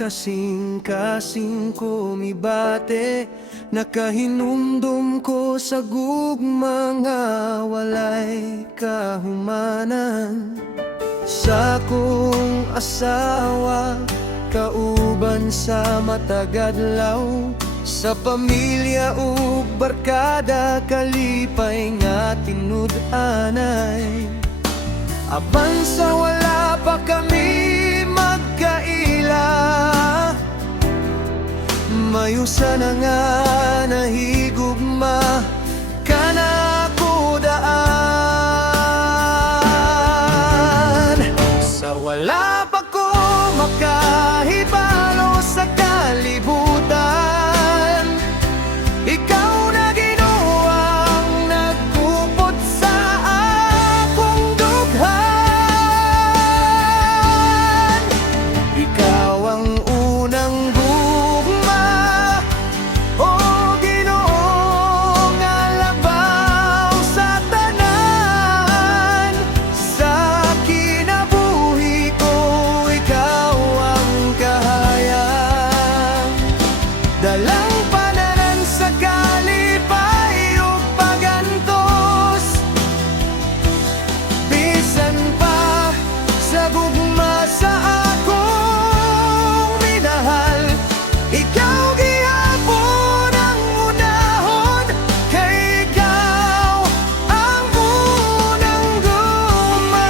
kasing-kasing ko mibate, nakahinumdum ko sa gugma nga walay kahumanan. Sa kong asawa, kauban sa matagadlaw, sa pamilya ug barkada, kalipay nga tinud-anay. Apan sa wala pa kami magkaila, mayusa na nga nahigugma kana ko daan. Sa wala pa ko makahibalo sa kalibutan, ikaw na ginuwang nagkupot sa akong dughan. Ikaw ang unang gugma, o Ginoo nga labaw sa tanan. Sa kinabuhi ko, ikaw ang kahayag. Dalang pananan sa kalipay ug pagantos, bisan pa sa gugma sa akong minahal. Ikaw gihapon ang unahon, kay ikaw ang unang gugma.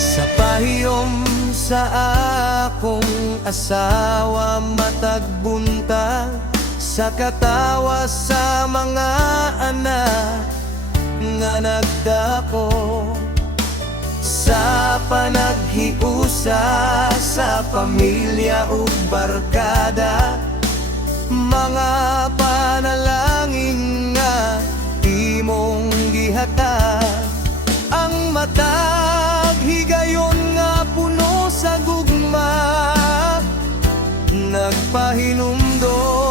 Sa pahiyom sa akong asawa matagbunta, sa katawa sa mga anak nga nagdako, sa panaghiusa sa pamilya ug barkada, mga panalangin nga imong gihatag. Ang matag higayon nga puno sa gugma, nagpahinumdum